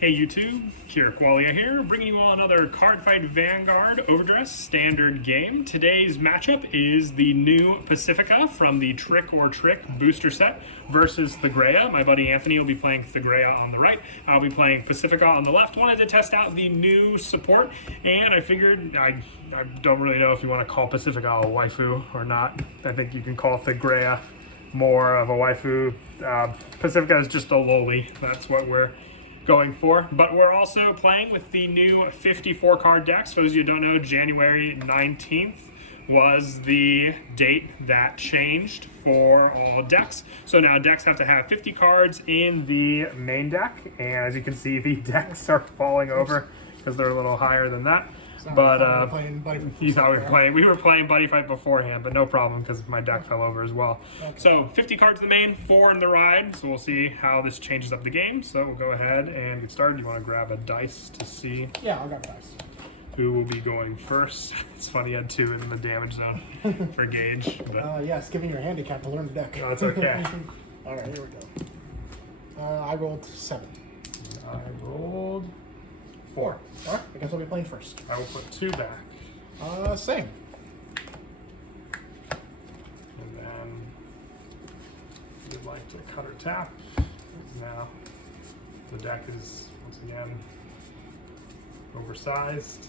Hey YouTube, Qualia here, bringing you all another Cardfight Vanguard Overdress standard game. Today's matchup is the new Pacifica from the Trick or Trick booster set versus Thegrea. My buddy Anthony will be playing Thegrea on the right. I'll be playing Pacifica on the left. Wanted to test out the new support, and I figured I don't really know if you want to call Pacifica a waifu or not. I think you can call Thegrea more of a waifu. Pacifica is just a loli. That's what we're going for. But we're also playing with the new 54 card decks. For those of you who don't know, January 19th was the date that changed for all decks. So now decks have to have 50 cards in the main deck, and as you can see, the decks are falling over because they're a little higher than that. But he thought we were playing Buddy Fight beforehand, but no problem because my deck fell over as well. Okay. So 50 cards in the main, 4 in the ride. So we'll see how this changes up the game. So we'll go ahead and get started. You want to grab a dice to see? Yeah, I'll grab a dice. Who will be going first? It's funny, you had 2 in the damage zone for Gage. But yes, giving your handicap to learn the deck. No, that's okay. All right, here we go. I rolled 7. I rolled 4. All right, I guess I'll be playing first. I will put 2 back. Same. And then you'd like to cut or tap. Now the deck is once again oversized.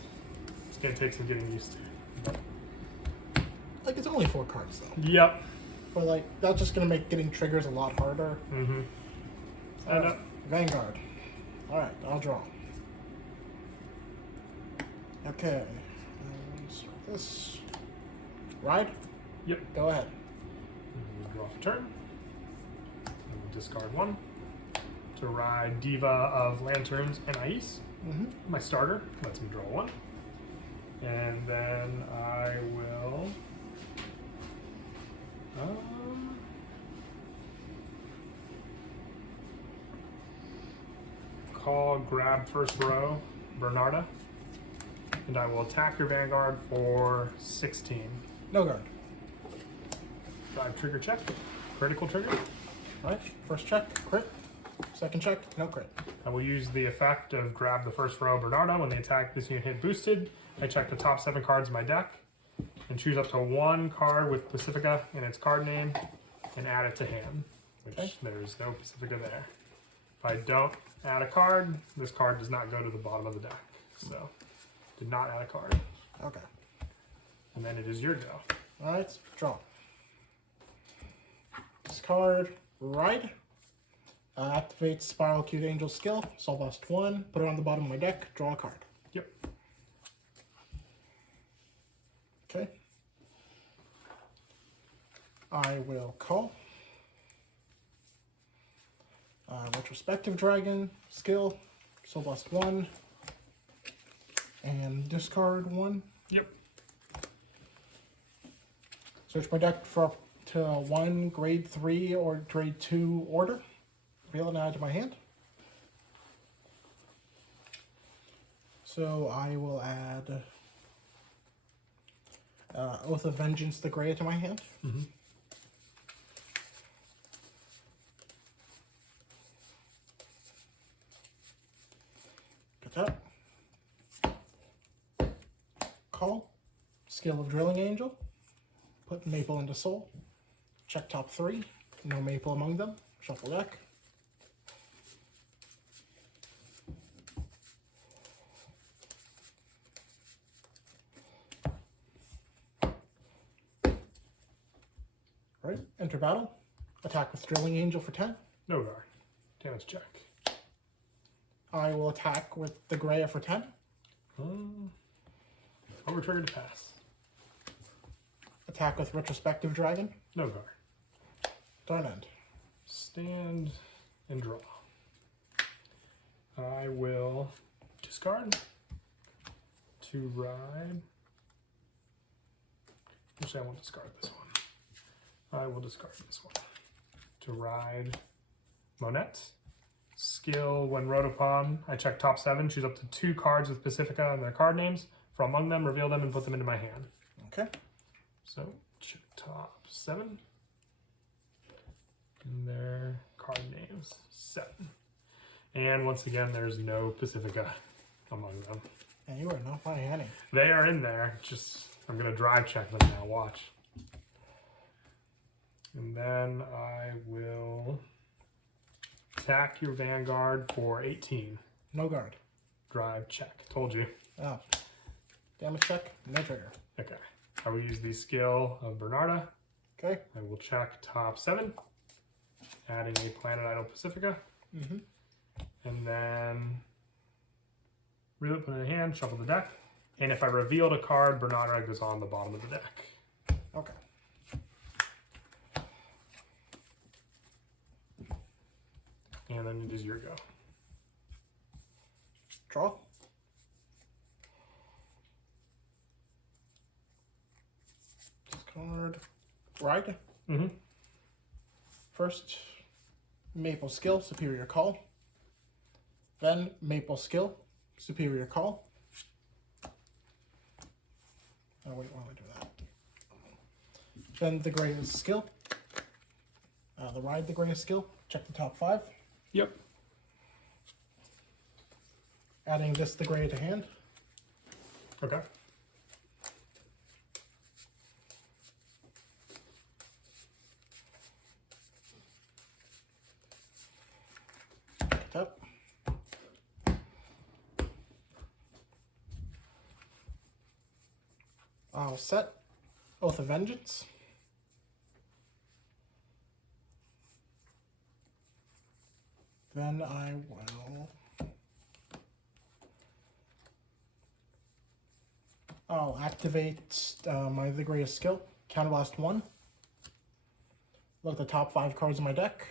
It's gonna take some getting used to. Like, it's only 4 cards though. Yep. But like, that's just gonna make getting triggers a lot harder. Mm-hmm. Vanguard. All right, I'll draw. Okay, start this. Ride? Yep. Go ahead. And draw for turn. And discard 1 to ride Diva of Lanterns and Ice. My starter lets me draw 1. And then I will call grab first row Bernarda. And I will attack your Vanguard for 16. No guard. Drive trigger check. Critical trigger. All right, first check, crit. Second check, no crit. I will use the effect of grab the first row Bernarda. When they attack, this unit hit boosted. I check the top 7 cards of my deck and choose up to 1 card with Pacifica in its card name and add it to hand, which there's no Pacifica there. If I don't add a card, this card does not go to the bottom of the deck. So, did not add a card. Okay. And then it is your go. All right, draw. Discard, ride. Activate Spiral Cute Angel skill. Sawbust 1. Put it on the bottom of my deck. Draw a card. Yep. Okay. I will call. Retrospective Dragon skill. Sawbust 1. And discard 1. Yep. Search my deck to 1 grade 3 or grade 2 order. Reveal it and add to my hand. So I will add Oath of Vs.Thegrea to my hand. Get that. Call. Skill of Drilling Angel. Put Maple into Soul. Check top 3. No Maple among them. Shuffle deck. Right, enter battle. Attack with Drilling Angel for 10. No guard. Damage check. I will attack with Thegrea for 10. Over trigger to pass. Attack with Retrospective Dragon. No guard. Turn end. Stand and draw. I will discard to ride. Actually, I won't discard this one. I will discard this one to ride Monette. Skill, when rode upon, I check top 7, choose up to 2 cards with Pacifica and their card names. From among them, reveal them and put them into my hand. Okay. So, check top 7. And their card names. 7. And once again, there's no Pacifica among them. And you are not playing any. They are in there. Just, I'm going to drive check them now. Watch. And then I will attack your Vanguard for 18. No guard. Drive check. Told you. Oh. Damage check, no trigger. Okay. I will use the skill of Bernarda. Okay. I will check top 7, adding a Planet Idol Pacifica. And then reel it, put it in hand, shuffle the deck. And if I revealed a card, Bernarda goes on the bottom of the deck. Okay. And then it is your go. Draw. Discard. Ride. First, Maple Skill, Superior Call. Then, Maple Skill, Superior Call. Oh, wait, while I do that. Then, the greatest skill. The Ride, the greatest skill. Check the top 5. Yep. Adding this, the gray to hand. Okay. Tap. I'll set Oath of Vengeance. Then I will... I'll activate my The Greatest Skill, Counterblast 1. Look at the top 5 cards in my deck.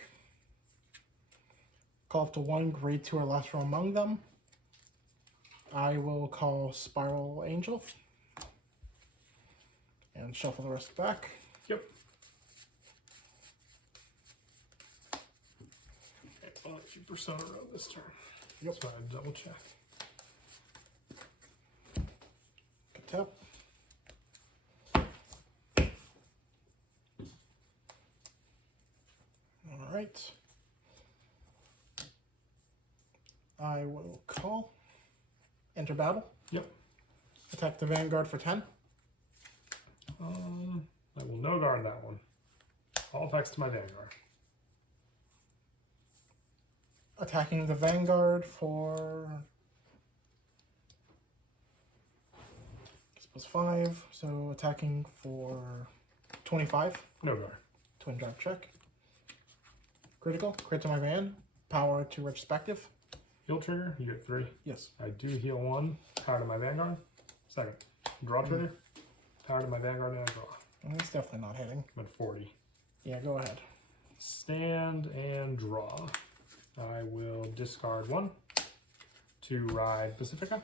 Call up to 1, grade 2 or less from among them. I will call Spiral Angel. And shuffle the rest back. Yep. Okay, I'll let you Persona row this turn. Yep. So I double check. Tap. All right. I will call. Enter battle. Yep. Attack the Vanguard for 10. I will no guard that one. All effects to my Vanguard. Attacking the Vanguard for +5, so attacking for 25. No guard. Twin drop check. Critical. Crit to my van. Power to Retrospective. Heal trigger, you get 3. Yes. I do heal 1. Power to my Vanguard. Second. Draw trigger. Power to my Vanguard and I draw. It's definitely not hitting. I'm at 40. Yeah, go ahead. Stand and draw. I will discard 1 to ride Pacifica.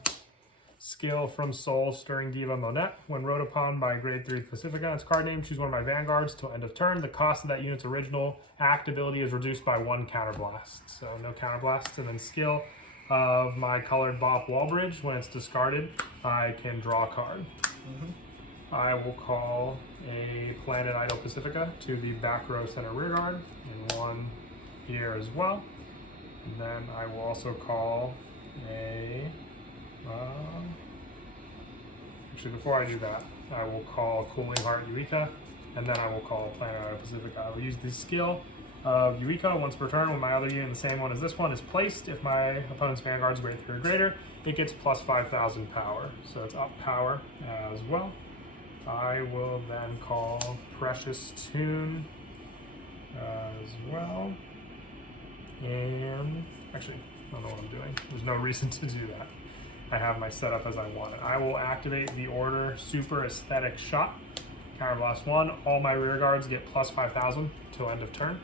Skill from Soul Stirring Diva Monette. When rode upon by grade 3 Pacifica, its card name, choose one of my Vanguards till end of turn. The cost of that unit's original act ability is reduced by 1 counterblast. So no counterblast. And then skill of my colored Bop Wallbridge. When it's discarded, I can draw a card. I will call a Planet Idol Pacifica to the back row center rear guard, and 1 here as well. And then I will also call a... actually, before I do that, I will call Cooling Heart Eureka, and then I will call Planet Idol Pacifica. I will use the skill of Eureka once per turn when my other unit, the same one as this one, is placed. If my opponent's Vanguard's grade 3 or greater, it gets plus 5,000 power. So it's up power as well. I will then call Precious Tune as well. And actually, I don't know what I'm doing. There's no reason to do that. I have my setup as I want it. I will activate the order Super Aesthetic Shot. Counterblast 1. All my rear guards get plus 5,000 till end of turn.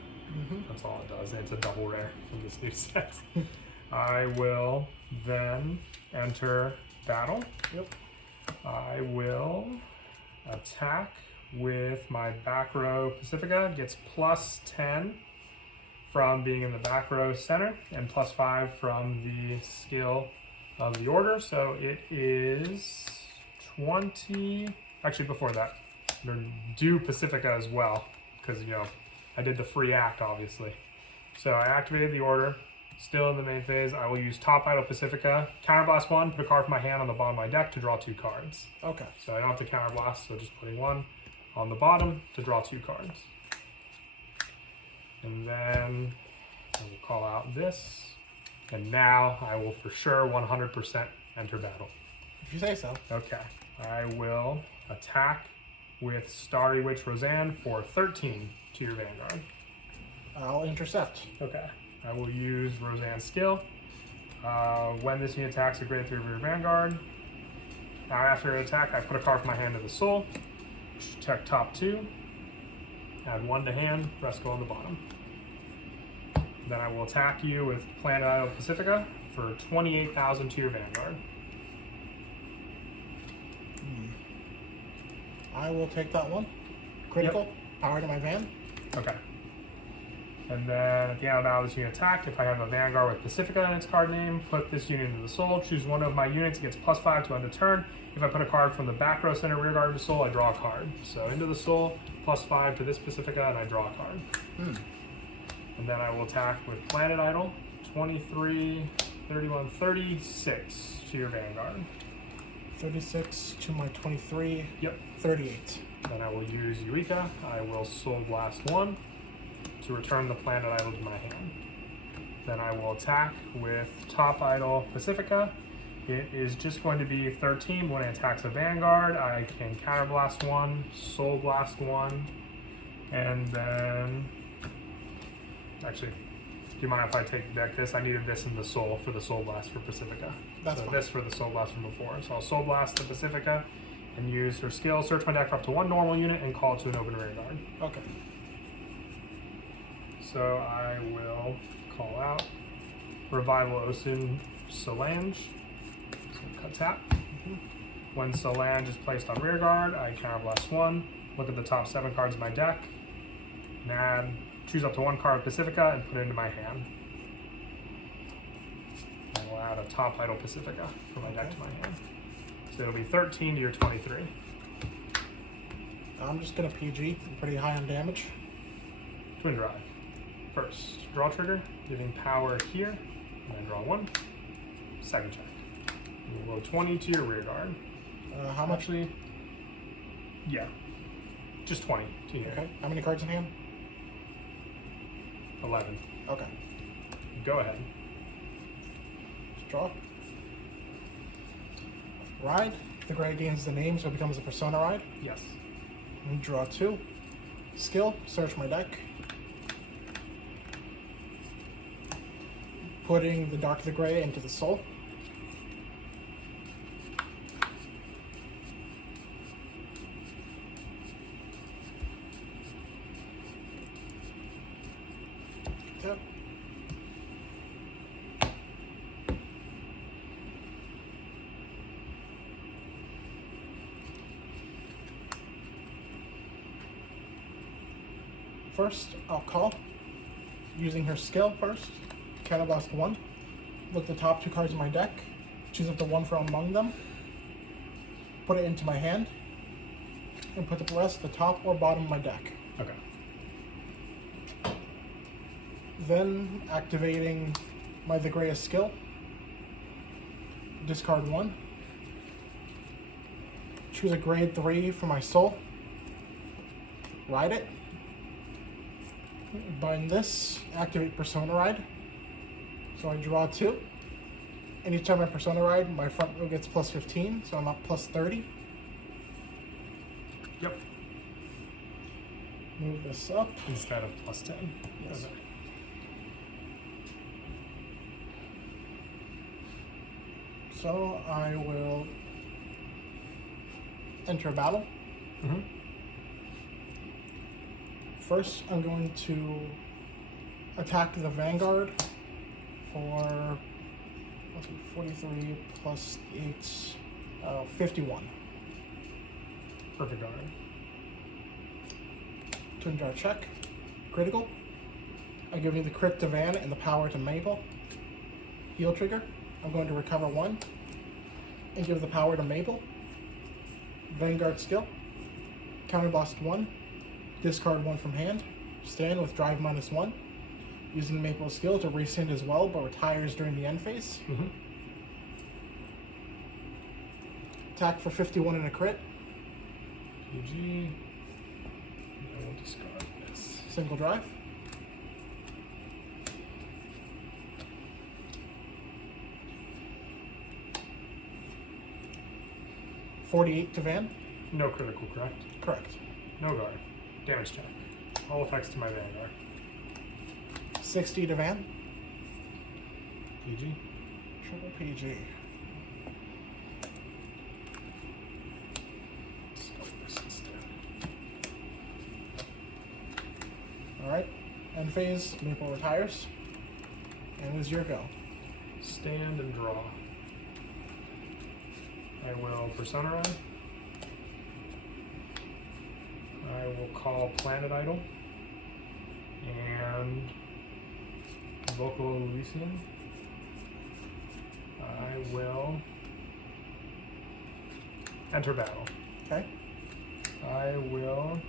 That's all it does. It's a double rare from this new set. I will then enter battle. Yep. I will attack with my back row Pacifica. Gets plus 10 from being in the back row center and plus 5 from the skill of the order. So it is 20. Actually, before that, do Pacifica as well because, you know, I did the free act, obviously. So I activated the order, Still in the main phase, I will use Top Idol Pacifica, Counterblast 1, put a card from my hand on the bottom of my deck to draw 2 cards. Okay. So I don't have to Counterblast, so just putting 1 on the bottom to draw 2 cards. And then I will call out this, and now I will for sure 100% enter battle. If you say so. Okay, I will attack with Starry Witch Roseanne for 13 to your Vanguard. I'll intercept. Okay. I will use Roseanne's skill. When this unit attacks, a grade 3 of your Vanguard. Now after an attack, I put a card from my hand to the soul. Check top 2. Add 1 to hand, rest go on the bottom. Then I will attack you with Planet Idol Pacifica for 28,000 to your Vanguard. I will take that one. Critical. Power to my van. Okay. And then at the end of battle, this unit attacked. If I have a Vanguard with Pacifica in its card name, put this unit into the soul. Choose one of my units, it gets +5 to end the turn. If I put a card from the back row, center, rear guard into soul, I draw a card. So into the soul, +5 to this Pacifica, and I draw a card. And then I will attack with Planet Idol, 23, 31, 36 to your Vanguard. 36 to my 23. Yep. 38. Then I will use Eureka. I will Soul Blast 1 to return the Planet Idol to my hand. Then I will attack with Top Idol Pacifica. It is just going to be 13. When it attacks a Vanguard, I can Counterblast 1, Soul Blast 1, and then... Actually, do you mind if I take back this? I needed this in the Soul for the Soul Blast for Pacifica. That's so fine. This for the Soul Blast from before. So I'll Soul Blast the Pacifica and use her skill, search my deck for up to 1 normal unit, and call it to an open rear guard. Okay. So I will call out Revival Osun Solange. So cut tap. When Solange is placed on rear guard, I Counterblast 1, look at the top 7 cards of my deck, and choose up to 1 card of Pacifica and put it into my hand. I will add a Top Idol Pacifica from my deck to my hand. So it'll be 13 to your 23. I'm just going to PG. I'm pretty high on damage. Twin Drive. First, draw trigger, giving power here, and then draw 1. Second check. We'll roll 20 to your rear guard. How much? Actually, yeah, just 20 to here. Okay. How many cards in hand? 11. Okay. Go ahead. Just draw. Ride. The gray gains the name, so it becomes a persona ride. Yes. And draw 2. Skill. Search my deck. Putting the Dark the Gray into the soul. Tap. First, I'll call. Using her skill first. Counterblast 1. Look at the top 2 cards in my deck. Choose up the 1 from among them. Put it into my hand. And put the rest at the top or bottom of my deck. Okay. Then activating my Thegrea skill. Discard 1. Choose a grade 3 for my soul. Ride it. Bind this. Activate Persona Ride. So I draw 2. And each time I Persona Ride, my front row gets plus 15, so I'm up plus 30. Yep. Move this up. Instead of plus 10. Yes. Okay. So I will enter a battle. First, I'm going to attack the Vanguard for 43 plus 8, 51. Perfect guard. Twin Jar check. Critical. I give you the crit to Van and the power to Mabel. Heal trigger. I'm going to recover 1 and give the power to Mabel. Vanguard skill. Counterblast 1. Discard 1 from hand. Stand with drive -1. Using Maple's skill to rescind as well, but retires during the end phase. Attack for 51 and a crit. PG. I will discard this. Single drive. $48 to Van. No critical, correct? Correct. No guard. Damage check. All effects to my Vanguard. 60 to Van. PG. Triple PG. Discard this instead. Alright. End phase, Maple retires. And it was your go. Stand and draw. I will Persona Run. I will call Planet Idol. And Vocal Elysium. I will enter battle. Okay. I will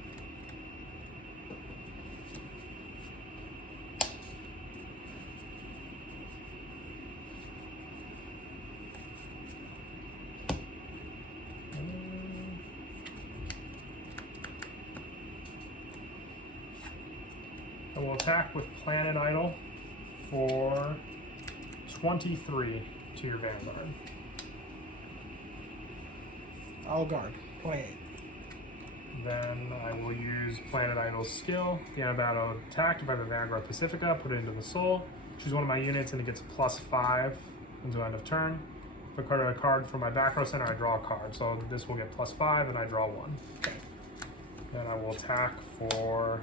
attack with Planet Idol for 23 to your Vanguard. I'll guard. 28. Then I will use Planet Idol's skill. The end of battle attack. If I have a Vanguard Pacifica, put it into the soul. Choose one of my units and it gets +5 until end of turn. If I a card from my back row center, I draw a card. So this will get +5 and I draw 1. Then I will attack for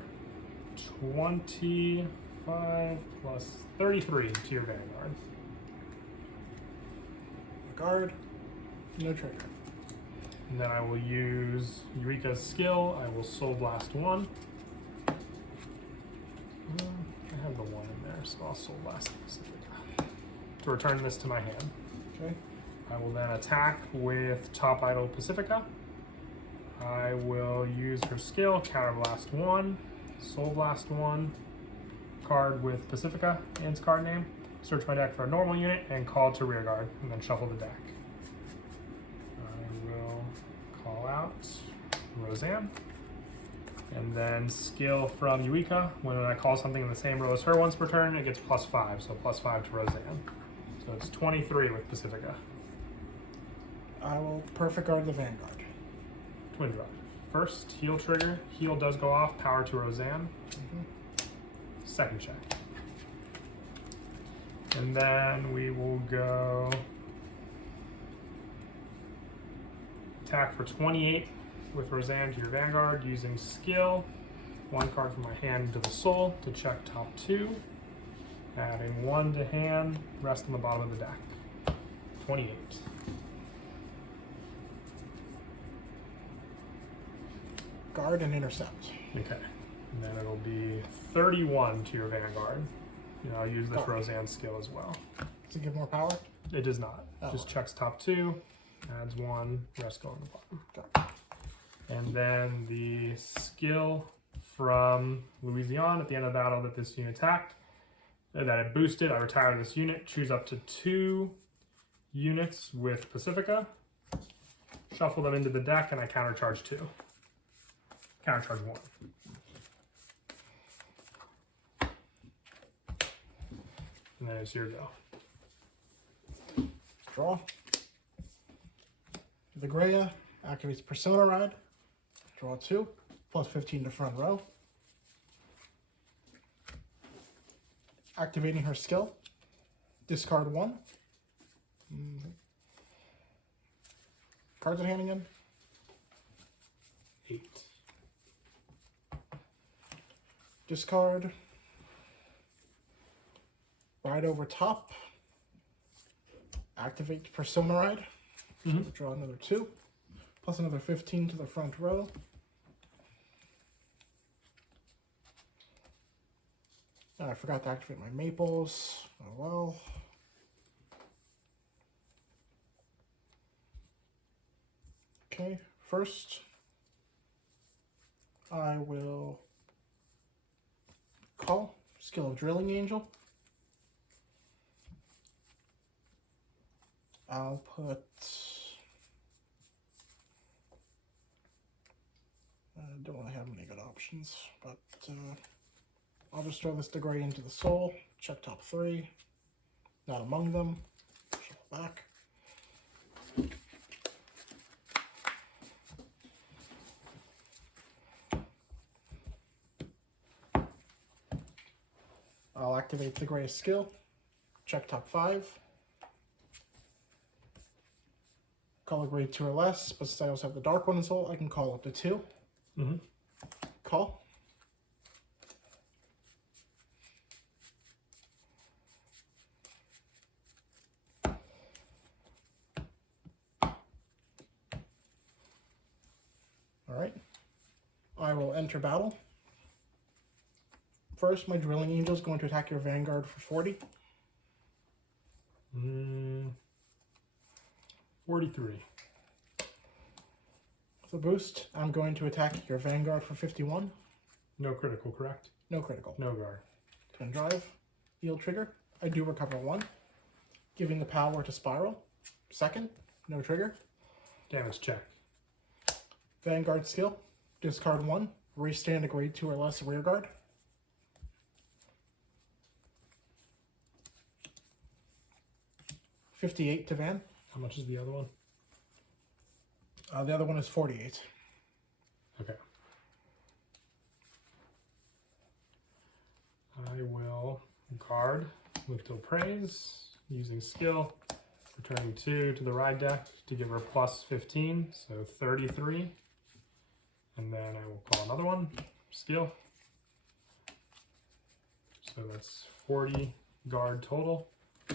25 plus 33 to your Vanguard. Guard. No trigger. And then I will use Eureka's skill. I will Soul Blast 1. I have the 1 in there, so I'll Soul Blast Pacifica to return this to my hand. Okay. I will then attack with Top Idol Pacifica. I will use her skill, Counter Blast 1, Soul Blast 1, card with Pacifica in its card name. Search my deck for a normal unit and call to rearguard, and then shuffle the deck. I will call out Roseanne. And then skill from Eureka. When I call something in the same row as her once per turn, it gets +5, so +5 to Roseanne. So it's 23 with Pacifica. I will perfect guard the Vanguard. Twin drive. First, heal trigger. Heal does go off, power to Roseanne. Second check. And then we will go attack for 28 with Roseanne to your Vanguard using skill. 1 card from my hand to the soul to check top 2. Adding 1 to hand, rest on the bottom of the deck. 28. Guard and intercept. Okay. And then it'll be 31 to your Vanguard. You know, I'll use this Roseanne skill as well. Does it give more power? It does not. Oh. Just checks top 2, adds 1, rest go on the bottom. Got it. And then the skill from Louisiana at the end of the battle that this unit attacked, that it boosted, I retire this unit, choose up to 2 units with Pacifica, shuffle them into the deck, and I countercharge 2. Countercharge 1. And then it's your go. Draw. Vs.Thegrea activates Persona Ride. Draw 2. Plus 15 to front row. Activating her skill. Discard 1. Cards in hand again. 8. Discard. Ride over top. Activate Persona Ride. Draw another 2. Plus another 15 to the front row. I forgot to activate my maples. Oh well. Okay, first I will call Skill of Drilling Angel. I'll put... I don't really have many good options, but I'll just throw this Thegrea into the soul. Check top 3. Not among them. Shuffle back. I'll activate Thegrea skill. Check top 5. Color grade 2 or less, but since I also have the dark one in soul, I can call up to 2. Mm-hmm. Call. Alright. I will enter battle. First, my Drilling Angel is going to attack your Vanguard for 40. 43. With a boost, I'm going to attack your Vanguard for 51. No critical, correct? No critical. No guard. Twin drive. Yield trigger. I do recover 1. Giving the power to Spiral. Second. No trigger. Damage check. Vanguard skill. Discard 1. Restand a grade 2 or less rear guard. $58 to Van. How much is the other one? The other one is 48. Okay. I will guard with Praise using skill, returning 2 to the ride deck to give her plus 15, so 33. And then I will call another one, skill. So that's 40 guard total.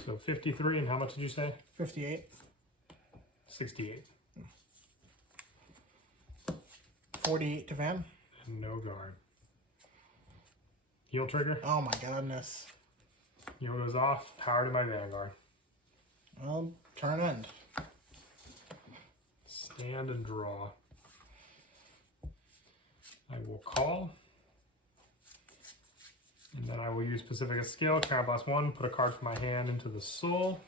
So 53, and how much did you say? 58. 68. 48 to Van. And no guard. Heal trigger. Oh my goodness. Heal goes off. Power to my Vanguard. Well, turn end. Stand and draw. I will call. And then I will use Pacifica skill, Counterblast 1, put a card from my hand into the soul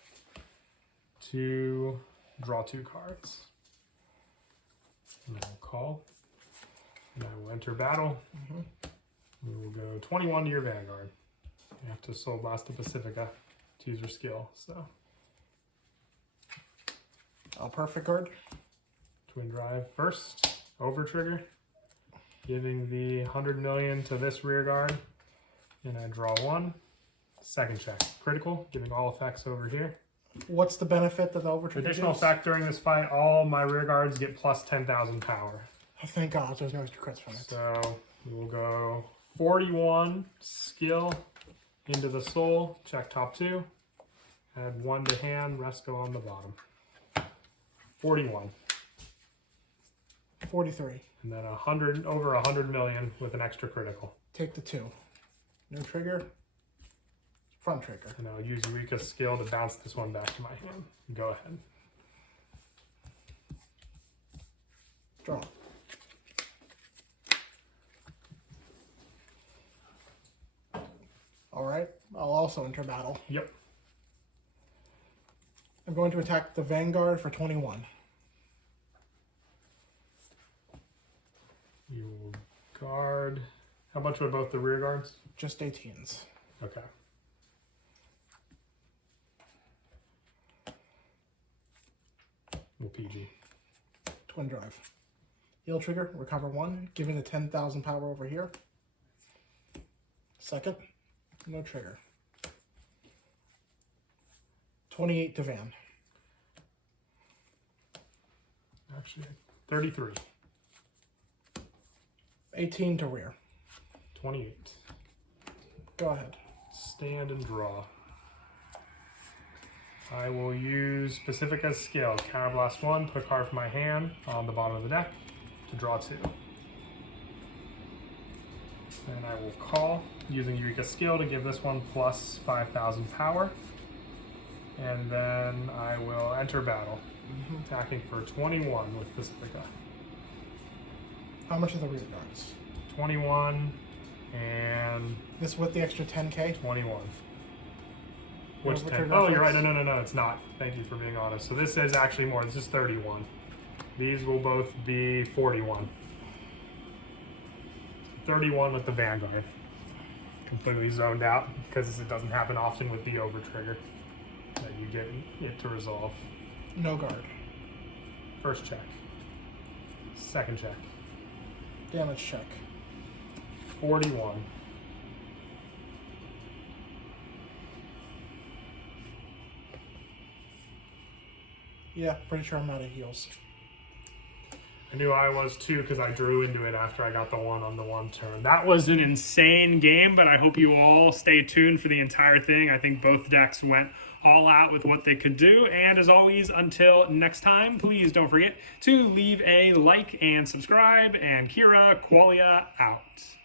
to draw 2 cards. And I will call. And I will enter battle. We will go 21 to your Vanguard. You have to Soul Blast the Pacifica to use your skill. So Oh, perfect guard. Twin drive first, over trigger, giving the 100 million to this rear guard. And I draw 1. Second check. Critical, giving all effects over here. What's the benefit that the overtrigger Additional gives? effect during this fight, all my rear guards get plus 10,000 power. Oh, thank God, there's no extra crits from it. So we will go 41 skill into the soul, check top 2, add 1 to hand, rest go on the bottom. 41. 43. And then 100, over 100 million with an extra critical. Take the 2. No trigger. Front trigger. And I'll use Eureka's skill to bounce this one back to my hand. Go ahead. Draw. Alright, I'll also enter battle. Yep. I'm going to attack the Vanguard for 21. You will guard. How much were both the rear guards? Just 18s. Okay. We'll PG. Twin drive. Heal trigger, recover 1, giving the 10,000 power over here. Second, no trigger. 28 to Van. Actually, 33. 18 to rear. 28. Go ahead. Stand and draw. I will use Pacifica's skill. Counterblast 1, put a card from my hand on the bottom of the deck to draw 2. And I will call using Eureka's skill to give this one plus 5,000 power. And then I will enter battle, attacking for 21 with Pacifica. How much are the rear guards? 21 And This with the extra 10K. 21. Which Overturn 10? Oh, you're right. reference. No, it's not. Thank you for being honest. So this is actually more. This is 31. These will both be 41. 31 with the Vanguard. Completely zoned out because it doesn't happen often with the over trigger that you get it to resolve. No guard. First check. Second check. Damage check. 41. Yeah, pretty sure I'm out of heals. I knew I was too because I drew into it after I got the one on the one turn. That was an insane game, but I hope you all stay tuned for the entire thing. I think both decks went all out with what they could do. And as always, until next time, please don't forget to leave a like and subscribe. And Kira, Qualia out.